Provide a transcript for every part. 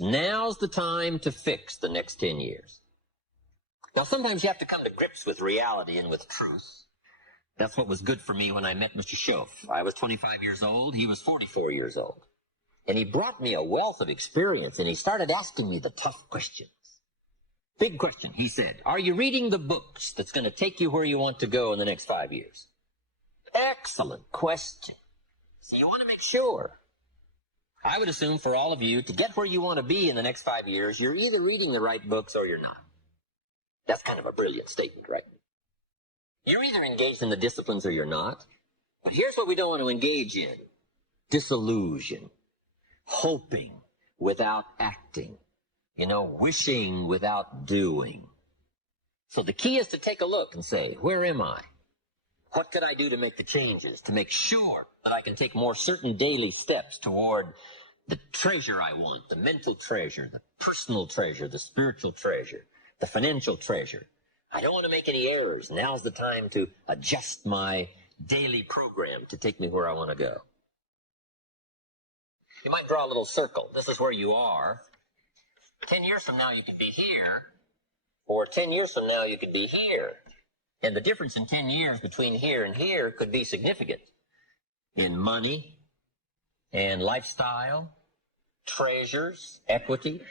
Now's the time to fix the next 10 years. Now, sometimes you have to come to grips with reality and with truth. That's what was good for me when I met Mr. Schoaf. I was 25 years old. He was 44 years old. And he brought me a wealth of experience, and he started asking me the tough questions. Big question. He said, are you reading the books that's going to take you where you want to go in the next 5 years? Excellent question. So you want to make sure. I would assume for all of you, to get where you want to be in the next 5 years, you're either reading the right books or you're not. That's kind of a brilliant statement, right? You're either engaged in the disciplines or you're not. But here's what we don't want to engage in. Disillusion. Hoping without acting. Wishing without doing. So the key is to take a look and say, where am I? What could I do to make the changes, to make sure that I can take more certain daily steps toward the treasure I want, the mental treasure, the personal treasure, the spiritual treasure, the financial treasure. I don't want to make any errors. Now's the time to adjust my daily program to take me where I want to go. You might draw a little circle. This is where you are. 10 years from now, you could be here, or 10 years from now, you could be here. And the difference in 10 years between here and here could be significant in money and lifestyle, treasures, equity.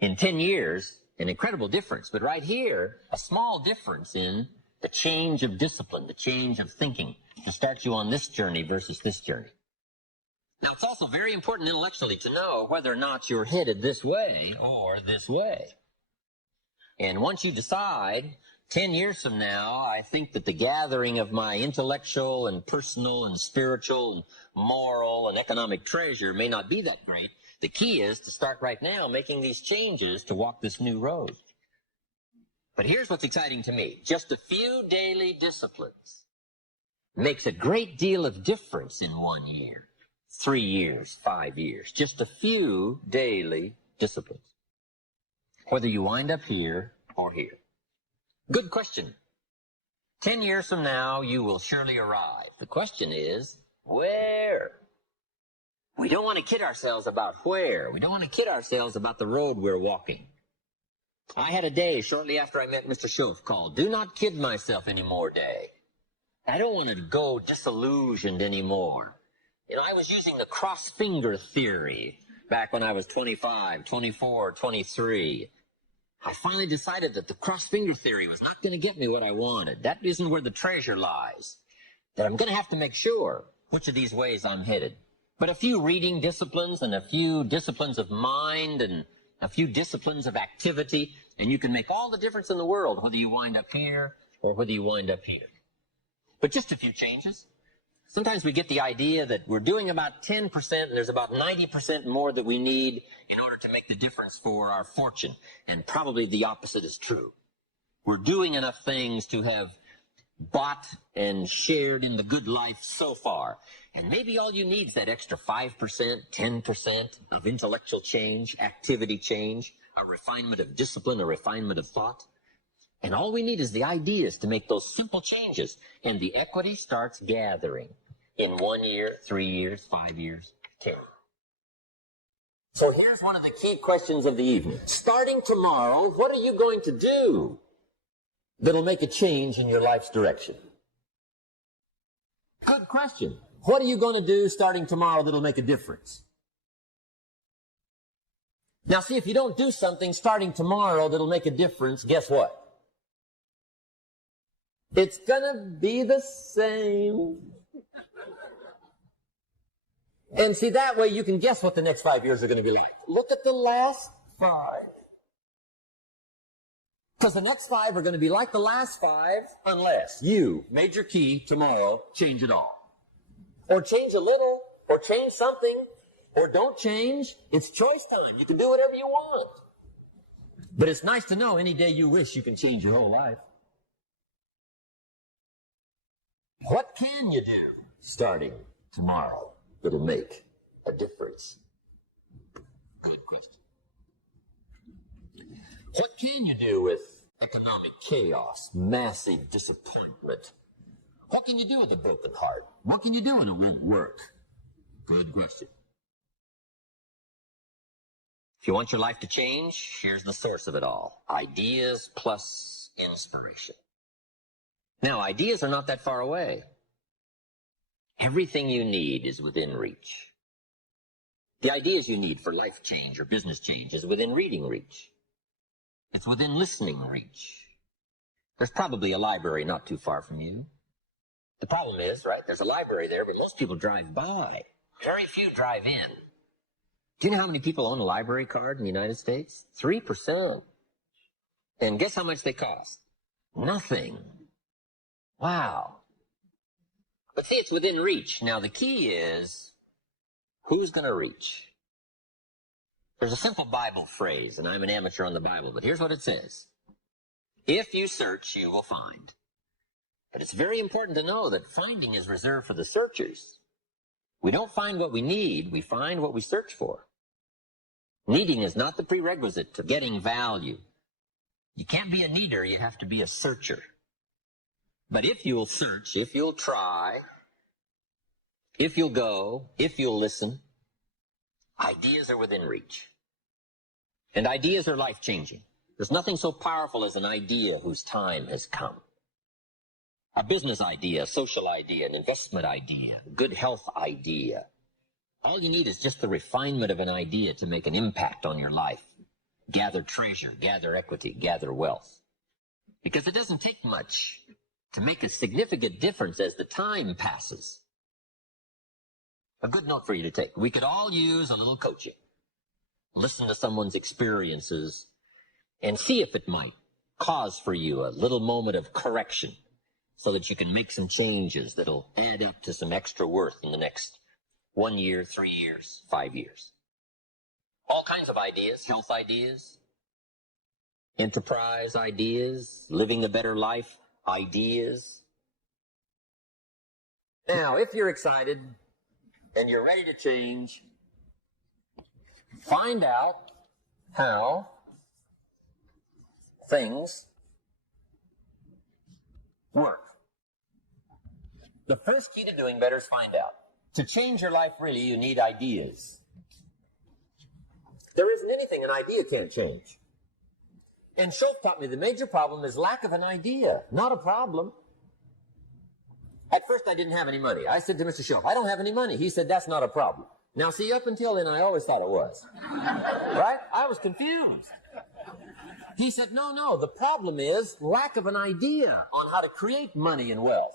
In 10 years, an incredible difference. But right here, a small difference in the change of discipline, the change of thinking to start you on this journey versus this journey. Now, it's also very important intellectually to know whether or not you're headed this way or this way. And once you decide, 10 years from now, I think that the gathering of my intellectual and personal and spiritual and moral and economic treasure may not be that great. The key is to start right now making these changes to walk this new road. But here's what's exciting to me. Just a few daily disciplines makes a great deal of difference in 1 year, 3 years, 5 years. Just a few daily disciplines. Whether you wind up here or here. Good question. 10 years from now, you will surely arrive. The question is, where? We don't want to kid ourselves about where. We don't want to kid ourselves about the road we're walking. I had a day shortly after I met Mr. Schoaf called Do Not Kid Myself Anymore Day. I don't want to go disillusioned anymore. I was using the cross-finger theory back when I was 25, 24, 23. I finally decided that the cross-finger theory was not going to get me what I wanted. That isn't where the treasure lies. That I'm going to have to make sure which of these ways I'm headed. But a few reading disciplines and a few disciplines of mind and a few disciplines of activity, and you can make all the difference in the world whether you wind up here or whether you wind up here. But just a few changes. Sometimes we get the idea that we're doing about 10% and there's about 90% more that we need in order to make the difference for our fortune. And probably the opposite is true. We're doing enough things to have bought and shared in the good life so far. And maybe all you need is that extra 5%, 10% of intellectual change, activity change, a refinement of discipline, a refinement of thought. And all we need is the ideas to make those simple changes. And the equity starts gathering in 1 year, 3 years, 5 years, 10. So here's one of the key questions of the evening. Starting tomorrow, what are you going to do that'll make a change in your life's direction? Good question. What are you going to do starting tomorrow that'll make a difference? Now, see, if you don't do something starting tomorrow that'll make a difference, guess what? It's gonna be the same. And see, that way you can guess what the next 5 years are going to be like. Look at the last 5. Because the next 5 are going to be like the last 5 unless you, major key, tomorrow, change it all. Or change a little, or change something, or don't change. It's choice time. You can do whatever you want. But it's nice to know any day you wish you can change your whole life. What can you do starting tomorrow that'll make a difference? Good question. What can you do with economic chaos, massive disappointment? What can you do with a broken heart? What can you do when it won't work? Good question. If you want your life to change, here's the source of it all. Ideas plus inspiration. Now, ideas are not that far away. Everything you need is within reach. The ideas you need for life change or business change is within reading reach. It's within listening reach. There's probably a library not too far from you. The problem is, right, there's a library there, but most people drive by. Very few drive in. Do you know how many people own a library card in the United States? 3%. And guess how much they cost? Nothing. Wow. But see, it's within reach. Now, the key is, who's going to reach? There's a simple Bible phrase, and I'm an amateur on the Bible, but here's what it says. If you search, you will find. But it's very important to know that finding is reserved for the searchers. We don't find what we need, we find what we search for. Needing is not the prerequisite to getting value. You can't be a needer, you have to be a searcher. But if you'll search, if you'll try, if you'll go, if you'll listen, ideas are within reach. And ideas are life-changing. There's nothing so powerful as an idea whose time has come. A business idea, a social idea, an investment idea, a good health idea. All you need is just the refinement of an idea to make an impact on your life. Gather treasure, gather equity, gather wealth. Because it doesn't take much to make a significant difference as the time passes. A good note for you to take. We could all use a little coaching. Listen to someone's experiences and see if it might cause for you a little moment of correction so that you can make some changes that'll add up to some extra worth in the next 1 year, 3 years, 5 years. All kinds of ideas, health ideas, enterprise ideas, living a better life ideas. Now, if you're excited and you're ready to change, find out how things work. The first key to doing better is find out. To change your life, really, you need ideas. There isn't anything an idea can't change. And Schoff taught me the major problem is lack of an idea, not a problem. At first, I didn't have any money. I said to Mr. Schoff, I don't have any money. He said, that's not a problem. Now, see, up until then, I always thought it was. Right? I was confused. He said, no, the problem is lack of an idea on how to create money and wealth.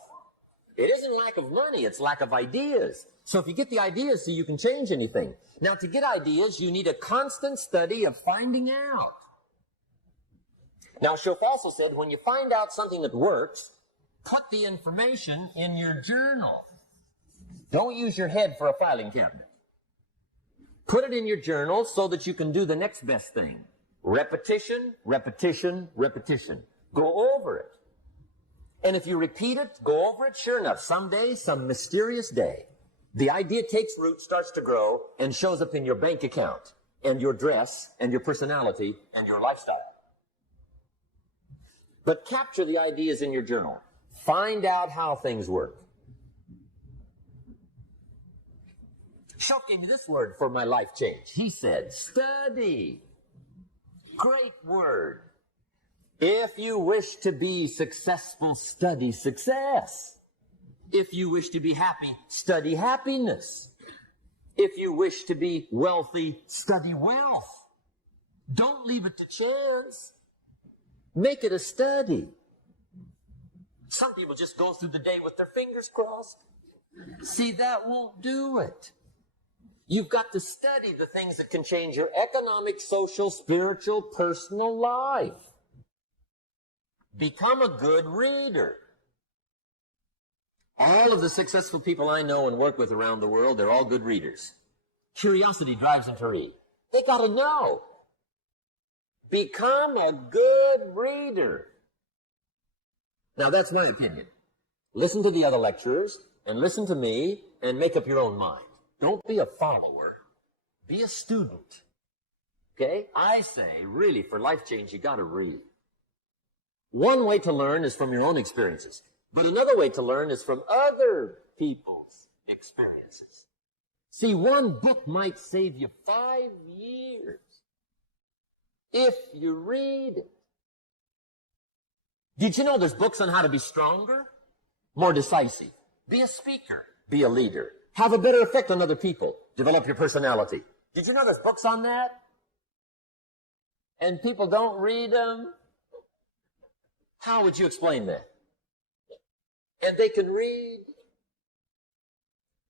It isn't lack of money, it's lack of ideas. So if you get the ideas so you can change anything. Now, to get ideas, you need a constant study of finding out. Now, Schoff also said, when you find out something that works, put the information in your journal. Don't use your head for a filing cabinet. Put it in your journal so that you can do the next best thing. Repetition, repetition, repetition. Go over it. And if you repeat it, go over it, sure enough, someday, some mysterious day, the idea takes root, starts to grow, and shows up in your bank account, and your dress, and your personality, and your lifestyle. But capture the ideas in your journal. Find out how things work. Schoff gave me this word for my life change. He said, study. Great word. If you wish to be successful, study success. If you wish to be happy, study happiness. If you wish to be wealthy, study wealth. Don't leave it to chance. Make it a study. Some people just go through the day with their fingers crossed. See, that won't do it. You've got to study the things that can change your economic, social, spiritual, personal life. Become a good reader. All of the successful people I know and work with around the world, they're all good readers. Curiosity drives them to read. They got to know. Become a good reader. Now, that's my opinion. Listen to the other lecturers, and listen to me, and make up your own mind. Don't be a follower. Be a student. Okay? I say, really, for life change, you got to read. One way to learn is from your own experiences. But another way to learn is from other people's experiences. See, one book might save you 5 years. if you read it. Did you know there's books on how to be stronger, more decisive, be a speaker, be a leader, have a better effect on other people, develop your personality? Did you know there's books on that? And people don't read them? How would you explain that? And they can read.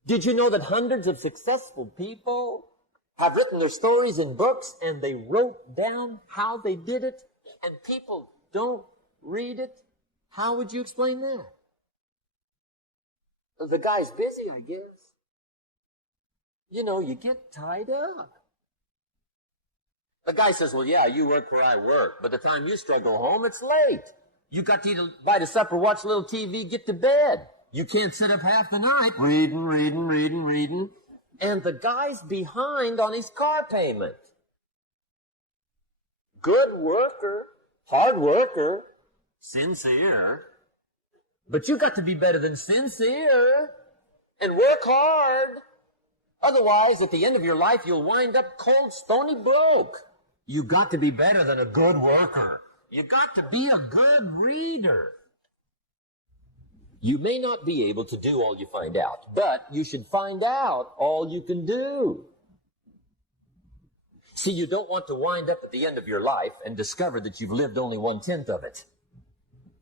Did you know that hundreds of successful people have written their stories in books and they wrote down how they did it and people don't read it? How would you explain that? The guy's busy, I guess. You know, you get tied up. The guy says, well, yeah, you work where I work. By the time you struggle home, it's late. You got to eat a bite of supper, watch a little TV, get to bed. You can't sit up half the night reading. And the guy's behind on his car payment. Good worker, hard worker, sincere. But you got to be better than sincere and work hard. Otherwise, at the end of your life, you'll wind up cold, stony broke. You got to be better than a good worker. You got to be a good reader. You may not be able to do all you find out, but you should find out all you can do. See, you don't want to wind up at the end of your life and discover that you've lived only 1/10 of it.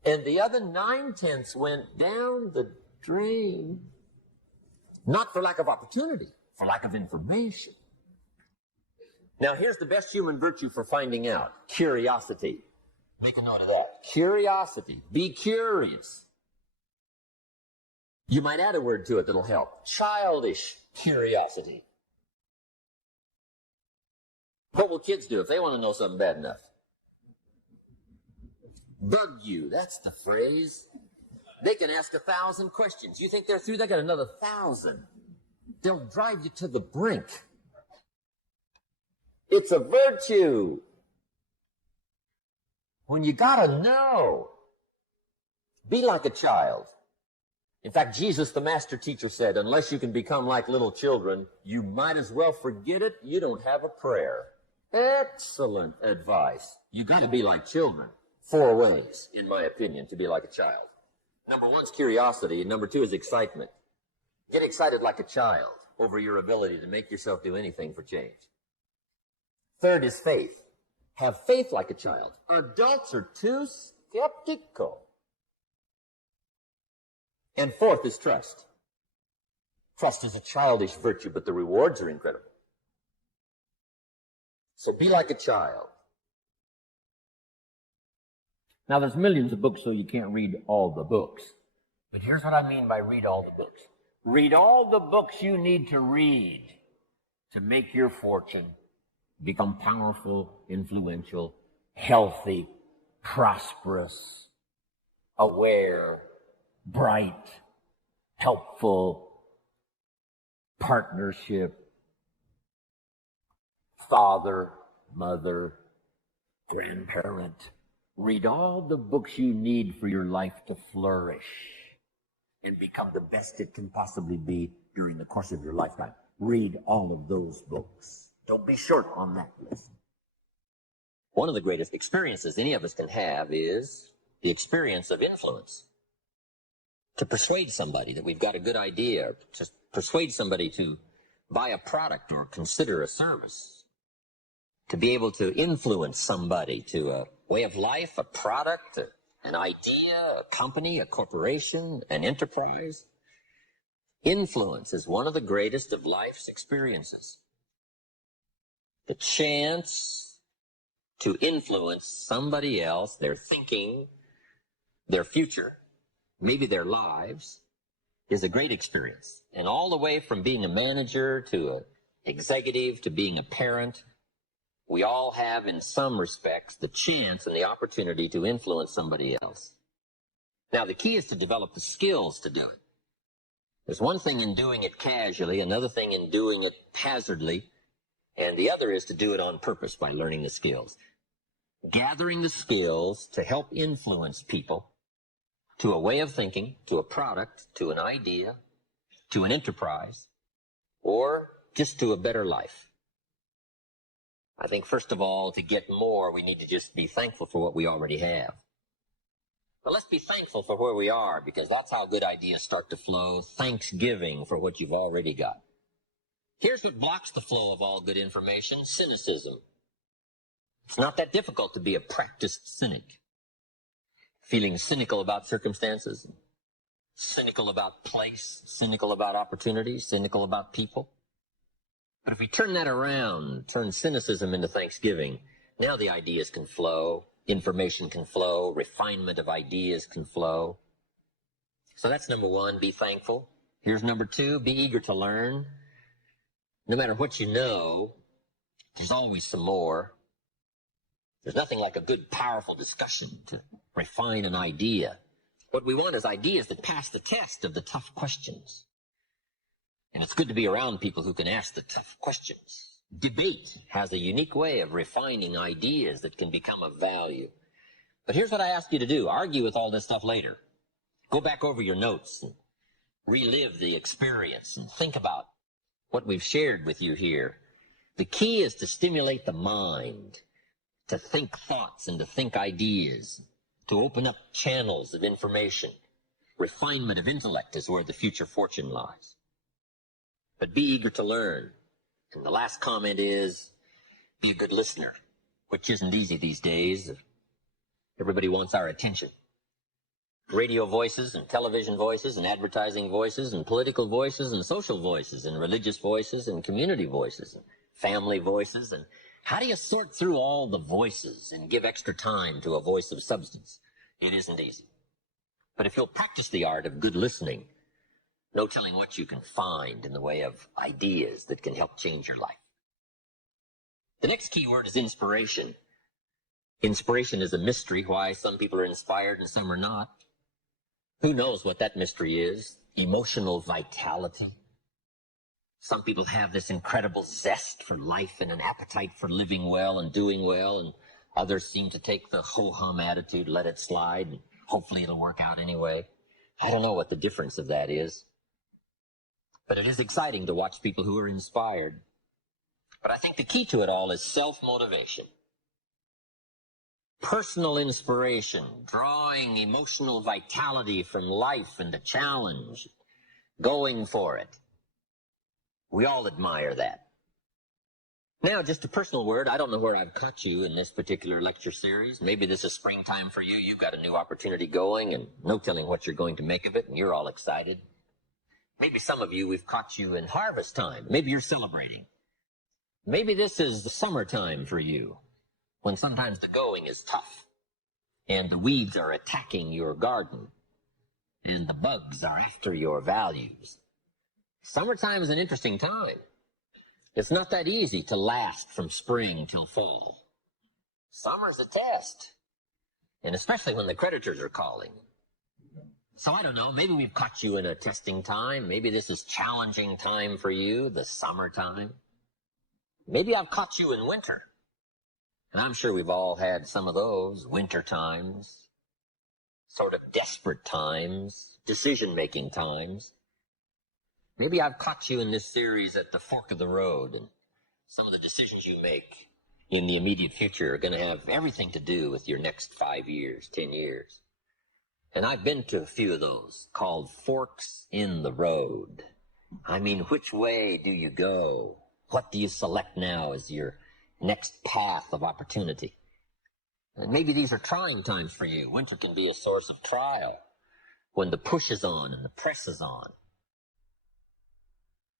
And the other 9/10 went down the drain. Not for lack of opportunity, for lack of information. Now, here's the best human virtue for finding out. Curiosity. Make a note of that. Curiosity. Be curious. You might add a word to it that'll help. Childish curiosity. What will kids do if they want to know something bad enough? Bug you. That's the phrase. They can ask 1,000 questions. You think they're through? They got another 1,000. They'll drive you to the brink. It's a virtue. When you gotta know, be like a child. In fact, Jesus, the master teacher, said, unless you can become like little children, you might as well forget it. You don't have a prayer. Excellent advice. You gotta be like children. 4 ways, in my opinion, to be like a child. Number 1 is curiosity, and number 2 is excitement. Get excited like a child over your ability to make yourself do anything for change. 3rd is faith. Have faith like a child. Adults are too skeptical. And 4th is trust. Trust is a childish virtue, but the rewards are incredible. So be like a child. Now, there's millions of books, so you can't read all the books. But here's what I mean by read all the books. Read all the books you need to read to make your fortune, become powerful, influential, healthy, prosperous, aware, bright, helpful, partnership, father, mother, grandparent. Read all the books you need for your life to flourish and become the best it can possibly be during the course of your lifetime. Read all of those books. Don't be short on that list. One of the greatest experiences any of us can have is the experience of influence. To persuade somebody that we've got a good idea, to persuade somebody to buy a product or consider a service, to be able to influence somebody to a way of life, a product, an idea, a company, a corporation, an enterprise. Influence is one of the greatest of life's experiences. The chance to influence somebody else, their thinking, their future, maybe their lives, is a great experience. And all the way from being a manager to an executive to being a parent, we all have, in some respects, the chance and the opportunity to influence somebody else. Now, the key is to develop the skills to do it. There's one thing in doing it casually, another thing in doing it hazardly, and the other is to do it on purpose by learning the skills. Gathering the skills to help influence people to a way of thinking, to a product, to an idea, to an enterprise, or just to a better life. I think, first of all, to get more, we need to just be thankful for what we already have. But let's be thankful for where we are, because that's how good ideas start to flow. Thanksgiving for what you've already got. Here's what blocks the flow of all good information: cynicism. It's not that difficult to be a practiced cynic. Feeling cynical about circumstances, cynical about place, cynical about opportunities, cynical about people. But if we turn that around, turn cynicism into thanksgiving, now the ideas can flow, information can flow, refinement of ideas can flow. So that's number one, be thankful. Here's number two, be eager to learn. No matter what you know, there's always some more. There's nothing like a good, powerful discussion to refine an idea. What we want is ideas that pass the test of the tough questions. And it's good to be around people who can ask the tough questions. Debate has a unique way of refining ideas that can become of value. But here's what I ask you to do. Argue with all this stuff later. Go back over your notes and relive the experience and think about what we've shared with you here. The key is to stimulate the mind, to think thoughts and to think ideas, to open up channels of information. Refinement of intellect is where the future fortune lies. But be eager to learn. And the last comment is, be a good listener, which isn't easy these days. Everybody wants our attention. Radio voices and television voices and advertising voices and political voices and social voices and religious voices and community voices and family voices. And how do you sort through all the voices and give extra time to a voice of substance? It isn't easy. But if you'll practice the art of good listening, no telling what you can find in the way of ideas that can help change your life. The next key word is inspiration. Inspiration is a mystery, why some people are inspired and some are not. Who knows what that mystery is? Emotional vitality. Some people have this incredible zest for life and an appetite for living well and doing well, and others seem to take the ho-hum attitude, let it slide, and hopefully it'll work out anyway. I don't know what the difference of that is. But it is exciting to watch people who are inspired. But I think the key to it all is self-motivation. Personal inspiration, drawing emotional vitality from life and the challenge, going for it. We all admire that. Now, just a personal word. I don't know where I've caught you in this particular lecture series. Maybe this is springtime for you. You've got a new opportunity going and no telling what you're going to make of it, and you're all excited. Maybe some of you, we've caught you in harvest time. Maybe you're celebrating. Maybe this is the summertime for you, when sometimes the going is tough, and the weeds are attacking your garden, and the bugs are after your values. Summertime is an interesting time. It's not that easy to last from spring till fall. Summer's a test, and especially when the creditors are calling. So I don't know, maybe we've caught you in a testing time. Maybe this is challenging time for you, the summertime. Maybe I've caught you in winter. And I'm sure we've all had some of those winter times, sort of desperate times, decision-making times. Maybe I've caught you in this series at the fork of the road, and some of the decisions you make in the immediate future are going to have everything to do with your next 5 years, 10 years. And I've been to a few of those called forks in the road. I mean, which way do you go? What do you select now as your next path of opportunity? And maybe these are trying times for you. Winter can be a source of trial when the push is on and the press is on.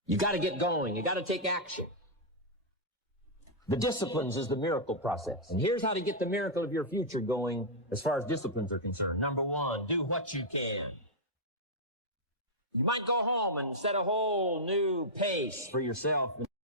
You got to get going. You got to take action. The disciplines is the miracle process. And here's how to get the miracle of your future going as far as disciplines are concerned. Number one, do what you can. You might go home and set a whole new pace for yourself.